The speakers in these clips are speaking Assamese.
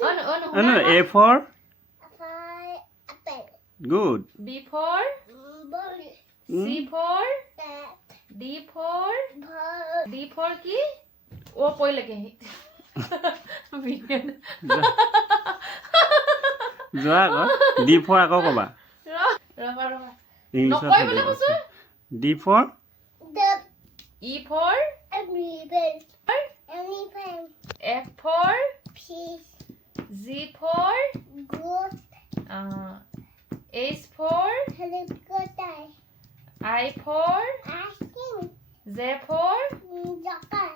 Oh no, A for Apple. good. B for Ball. C for Cat. D for Ball. D for কি ও পই লাগে যোৱা আকৌ D for আকৌ ক'বা ৰবা ৰবা ইংলিছত নকয় বোলে কৈছো D for The E for elephant. Elephant. F for Fish. Z for Goat. H for Helicopter. I for Ice cream. Z for Joker.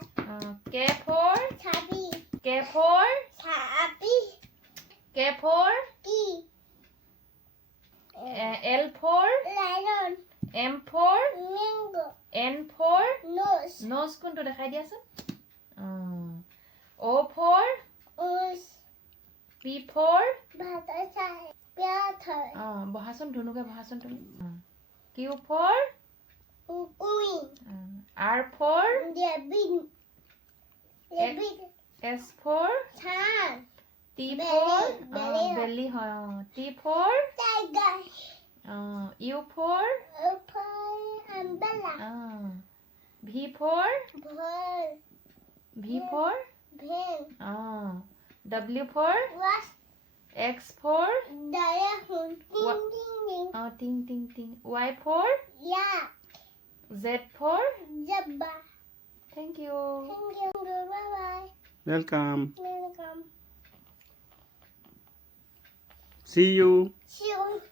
K for Chubby. K for Chubby. K for Key. L for Lion. M for Mango. N for Nose. nose কোনটো দেখাই দিয়াচোন O for Nose. P for Butterfly. Peter. বহাচোন ধুনুকে বহাচোন তুমি Q for Queen. R for Rabbit. Rabbit. S for Sun. T for Belly. belly হয় T for Tiger. U for Umbrella. V for Ball. V for Pen. W for Watch. X for Diamond. Ding ding ding. ting ting ting Y for Yeah. Z for Jabba. thank you Thank you. Bye bye. welcome. Welcome. See you. See you.